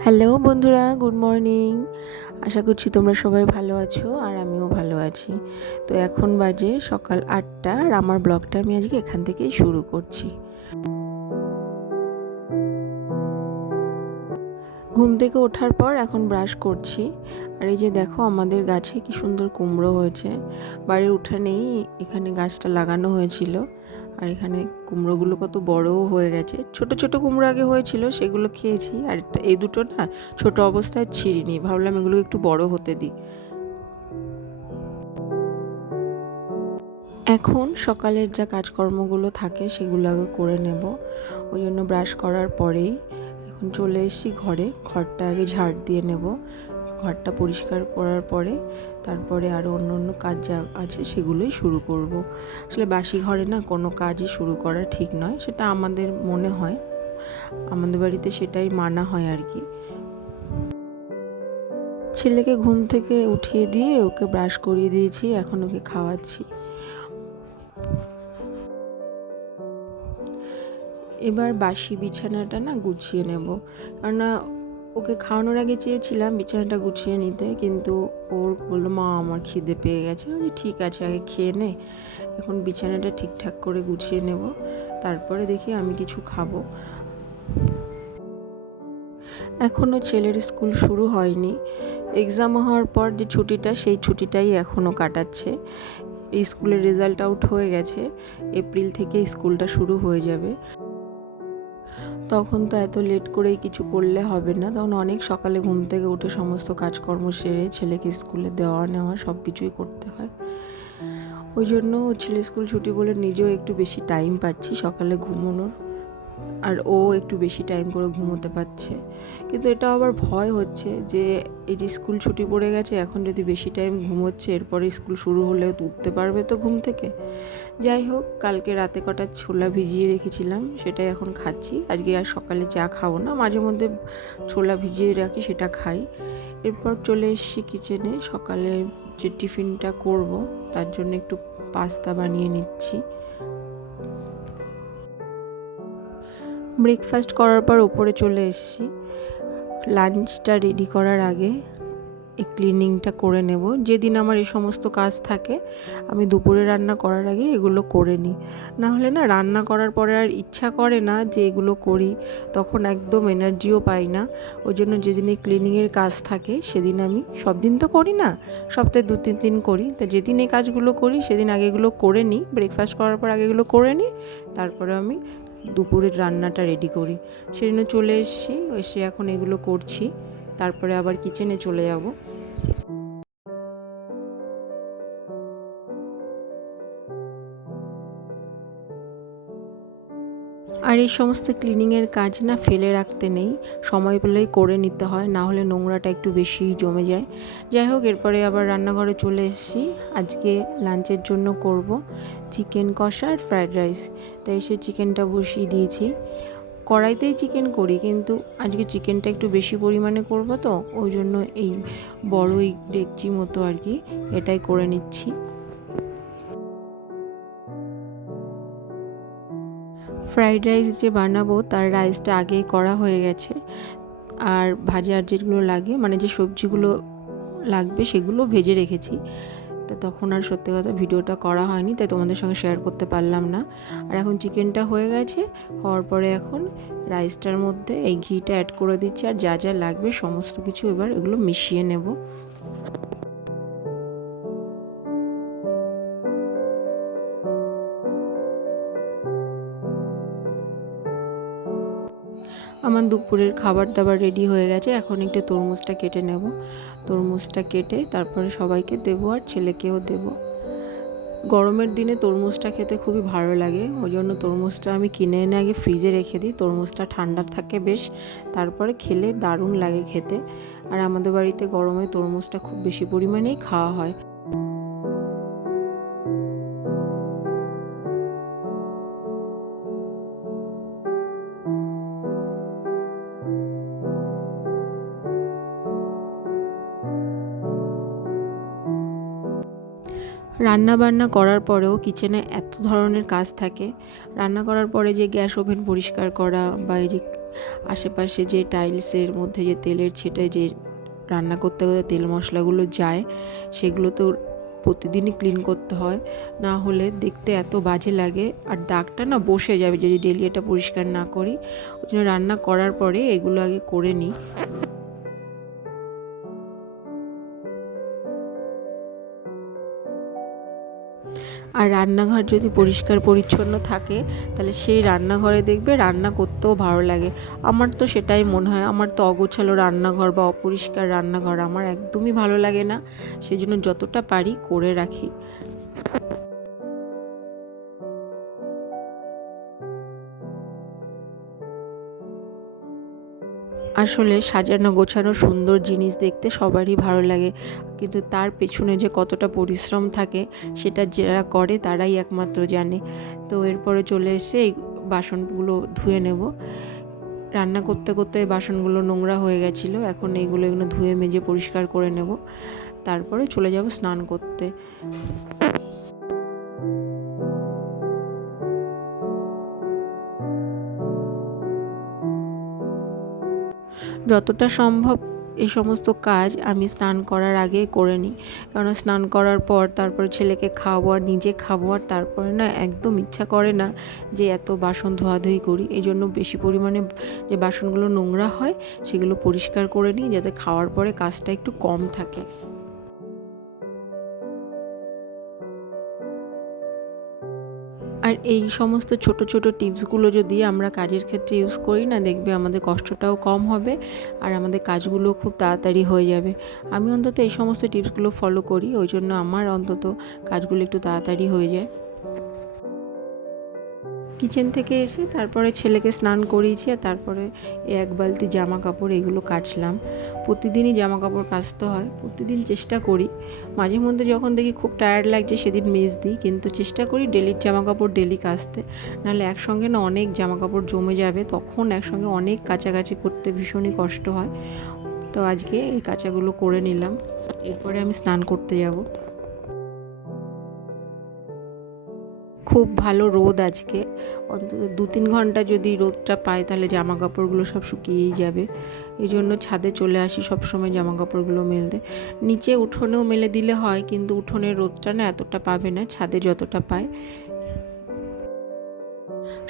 Hello বন্ধুরা, good morning. আশা করছি তোমরা সবাই ভালো আছো আর আমিও ভালো আছি। তো এখন বাজে সকাল 8টা আর আমার ব্লগটা আমি আজকে এখান থেকেই শুরু করছি। ঘুম থেকে ওঠার পর এখন ব্রাশ করছি। আর এই যে দেখো আমাদের গাছে কি সুন্দর কুমড়ো হয়েছে। বাড়ির উঠানেই এখানে গাছটা লাগানো হয়েছিল। আর এখানে কুমড়োগুলো কত বড়ও হয়ে গেছে। ছোট ছোট কুমড়ো আগে হয়েছিল, সেগুলো খেয়েছি। আর এই দুটো না ছোট অবস্থায় ছিঁড়িনি, ভাবলাম এগুলো একটু বড় হতে দিই। এখন সকালের যা কাজকর্মগুলো থাকে সেগুলো আগে করে নেব। ওই জন্য ব্রাশ করার পরেই এখন চলে এসেছি ঘরে। ঘরটা আগে ঝাড় দিয়ে নেব। ঘরটা পরিষ্কার করার পরে তারপরে আরও অন্য অন্য কাজ যা আছে সেগুলোই শুরু করব। আসলে বাসি ঘরে না কোনো কাজই শুরু করা ঠিক নয়, সেটা আমাদের মনে হয়, আমাদের বাড়িতে সেটাই মানা হয় আর কি। ছেলেকে ঘুম থেকে উঠিয়ে দিয়ে ওকে ব্রাশ করিয়ে দিয়েছি, এখন ওকে খাওয়াচ্ছি। এবার বাসি বিছানাটা না গুছিয়ে নেব, কেননা ওকে খাওয়ানোর আগে চেয়েছিলাম বিছানাটা গুছিয়ে নিতে, কিন্তু ওর বললো মা আমার খিদে পেয়ে গেছে। আমি ঠিক আছে, আগে খেয়ে নে। এখন বিছানাটা ঠিকঠাক করে গুছিয়ে নেব, তারপরে দেখি আমি কিছু খাবো। এখনও ছেলের স্কুল শুরু হয়নি। এক্সাম হওয়ার পর যে ছুটিটা, সেই ছুটিটাই এখনও কাটাচ্ছে। স্কুলের রেজাল্ট আউট হয়ে গেছে, এপ্রিল থেকে স্কুলটা শুরু হয়ে যাবে। তখন তো এত লেট করেই কিছু করলে হবে না, তখন অনেক সকালে ঘুম থেকে উঠে সমস্ত কাজকর্ম সেরে ছেলেকে স্কুলে দেওয়া নেওয়া সব কিছুই করতে হয়। ওই জন্য ছেলে স্কুল ছুটি বলে নিজেও একটু বেশি টাইম পাচ্ছি সকালে ঘুমোনোর, আর ও একটু বেশি টাইম করে ঘুমোতে পারছে। কিন্তু এটা আবার ভয় হচ্ছে যে এই যে স্কুল ছুটি পড়ে গেছে, এখন যদি বেশি টাইম ঘুমোচ্ছে, এরপরে স্কুল শুরু হলেও তো উঠতে পারবে তো ঘুম থেকে। যাই হোক, কালকে রাতে কটা ছোলা ভিজিয়ে রেখেছিলাম, সেটাই এখন খাচ্ছি। আজকে আর সকালে চা খাবো না, মাঝে মধ্যে ছোলা ভিজিয়ে রাখি সেটা খাই। এরপর চলে এসেছি কিচেনে। সকালে যে টিফিনটা করব তার জন্য একটু পাস্তা বানিয়ে নিচ্ছি। ব্রেকফাস্ট করার পর ওপরে চলে এসেছি। লাঞ্চটা রেডি করার আগে এই ক্লিনিংটা করে নেব। যেদিন আমার এই সমস্ত কাজ থাকে, আমি দুপুরে রান্না করার আগে এগুলো করে নিই। না হলে না রান্না করার পরে আর ইচ্ছা করে না যে এগুলো করি, তখন একদম এনার্জিও পাই না। ওই জন্য যেদিন এই ক্লিনিংয়ের কাজ থাকে সেদিন আমি, সব দিন তো করি না, সপ্তাহে 2-3 দিন করি, তা যেদিন এই কাজগুলো করি সেদিন আগে এগুলো করে নিই। ব্রেকফাস্ট করার পর আগে এগুলো করে নিই, তারপরে আমি দুপুরের রান্নাটা রেডি করি। সেজন্য চলে এসে এখন এগুলো করছি, তারপরে আবার কিচেনে চলে যাব। আর এই সমস্ত ক্লিনিংয়ের কাজ না ফেলে রাখতে নেই, সময় পেলেই করে নিতে হয়, না হলে নোংরাটা একটু বেশি জমে যায়। যাই হোক, এরপরে আবার রান্নাঘরে চলে এসেছি। আজকে লাঞ্চের জন্য করব চিকেন কষা আর ফ্রায়েড রাইস। তাই এসে চিকেনটা বসিয়ে দিয়েছি। কড়াইতেই চিকেন করি, কিন্তু আজকে চিকেনটা একটু বেশি পরিমাণে করব, তো ওই জন্য এই বড় এই ডেকচি মতো আর কি, এটাই করে নিচ্ছি। ফ্রাইড রাইস যে বানাবো তার রাইসটা আগেই করা হয়ে গেছে, আর ভাজার যেগুলো লাগে, মানে যে সবজিগুলো লাগবে সেগুলো ভেজে রেখেছি। তো তখন আর সত্যি কথা ভিডিওটা করা হয়নি, তাই তোমাদের সঙ্গে শেয়ার করতে পারলাম না। আর এখন চিকেনটা হয়ে গেছে, হওয়ার পরে এখন রাইসটার মধ্যে এই ঘিটা অ্যাড করে দিচ্ছি, আর যা যা লাগবে সমস্ত কিছু এবার এগুলো মিশিয়ে নেব। আমার দুপুরের খাবার দাবার রেডি হয়ে গেছে। এখন একটু তরমুজটা কেটে নেব। তরমুজটা কেটে তারপরে সবাইকে দেবো আর ছেলেকেও দেবো। গরমের দিনে তরমুজটা খেতে খুবই ভালো লাগে, ওই জন্য তরমুজটা আমি কিনে এনে আগে ফ্রিজে রেখে দিই। তরমুজটা ঠান্ডা থাকে বেশ, তারপরে খেলে দারুণ লাগে খেতে। আর আমাদের বাড়িতে গরমে তরমুজটা খুব বেশি পরিমাণেই খাওয়া হয়। রান্না বান্না করার পরেও কিচেনে এত ধরনের কাজ থাকে। রান্না করার পরে যে গ্যাস ওভেন পরিষ্কার করা, বা এই যে আশেপাশে যে টাইলসের মধ্যে যে তেলের ছিটে যে রান্না করতে করতে তেল মশলাগুলো যায়, সেগুলো তো প্রতিদিনই ক্লিন করতে হয়, না হলে দেখতে এত বাজে লাগে আর দাগটা না বসে যাবে যদি ডেলি এটা পরিষ্কার না করি। ওই জন্য রান্না করার পরে এগুলো আগে করে নিই। আর রান্নাঘর যদি পরিষ্কার পরিচ্ছন্ন থাকে তাহলে সেই রান্নাঘরে দেখবে রান্না করতেও ভালো লাগে। আমার তো সেটাই মনে হয়। আমার তো অগোছালো রান্নাঘর বা অপরিষ্কার রান্নাঘর আমার একদমই ভালো লাগে না। সেই জন্য যতটা পারি করে রাখি। আসলে সাজানো গোছানো সুন্দর জিনিস দেখতে সবারই ভালো লাগে, কিন্তু তার পেছনে যে কতটা পরিশ্রম থাকে সেটা যারা করে তারাই একমাত্র জানে। তো এরপরে চলে এসে এই বাসনগুলো ধুয়ে নেব। রান্না করতে করতে বাসনগুলো নোংরা হয়ে গেছিলো, এখন এগুলো ধুয়ে মেজে পরিষ্কার করে নেব, তারপরে চলে যাব স্নান করতে। যতটা সম্ভব এই সমস্ত কাজ আমি স্নান করার আগে করে নিই, কারণ স্নান করার পর তারপরে ছেলেকে খাওয়াবো আর নিজে খাবো, আর তারপরে না একদম ইচ্ছা করে না যে এত বাসন ধোয়াধুয়ি করি। এই জন্য বেশি পরিমাণে যে বাসনগুলো নোংরা হয় সেগুলো পরিষ্কার করে নিই, যাতে খাওয়ার পরে কাজটা একটু কম থাকে। আর এই সমস্ত ছোট ছোট টিপসগুলো যদি আমরা কাজের ক্ষেত্রে ইউজ করি না, দেখবে আমাদের কষ্টটাও কম হবে আর আমাদের কাজগুলো খুব তাড়াতাড়ি হয়ে যাবে। আমি অন্তত এই সমস্ত টিপসগুলো ফলো করি, ওই জন্য আমার অন্তত কাজগুলো একটু তাড়াতাড়ি হয়ে যায়। কিচেন থেকে এসে তারপরে ছেলেকে স্নান করিয়েছি, আর তারপরে এক বালতি জামা কাপড় এগুলো কাচলাম। প্রতিদিনই জামা কাপড় কাচতে হয়, প্রতিদিন চেষ্টা করি। মাঝে মধ্যে যখন দেখি খুব টায়ার্ড লাগছে সেদিন মেজ দিই, কিন্তু চেষ্টা করি ডেলির জামা কাপড় ডেলি কাচতে, নাহলে একসঙ্গে না অনেক জামা কাপড় জমে যাবে, তখন একসঙ্গে অনেক কাচাকাচি করতে ভীষণই কষ্ট হয়। তো আজকে এই কাচাগুলো করে নিলাম, এরপরে আমি স্নান করতে যাব। খুব ভালো রোদ আজকে, অন্তত 2-3 ঘন্টা যদি রোদটা পাই তাহলে জামা কাপড়গুলো সব শুকিয়েই যাবে। এই জন্য ছাদে চলে আসি সবসময় জামা কাপড়গুলো মেলতে। নিচে উঠোনেও মেলে দিলে হয়, কিন্তু উঠোনের রোদটা না এতটা পাবে না ছাদে যতটা পায়।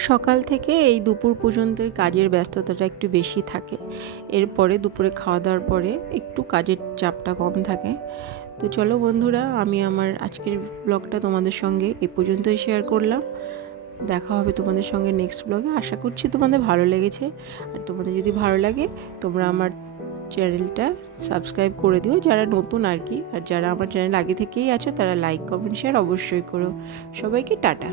সকাল থেকে এই দুপুর পর্যন্তই কাজের ব্যস্ততাটা একটু বেশি থাকে, এরপরে দুপুরে খাওয়া দাওয়ার পরে একটু কাজের চাপটা কম থাকে। তো চলো বন্ধুরা, আমি আমার আজকের ব্লগটা তোমাদের সঙ্গে এ পর্যন্তই শেয়ার করলাম। দেখা হবে তোমাদের সঙ্গে নেক্সট ব্লগে। আশা করছি তোমাদের ভালো লেগেছে, আর তোমাদের যদি ভালো লাগে তোমরা আমার চ্যানেলটা সাবস্ক্রাইব করে দিও যারা নতুন আর কি, আর যারা আমার চ্যানেল আগে থেকেই আছো তারা লাইক কমেন্ট শেয়ার অবশ্যই করো। সবাইকে টাটা।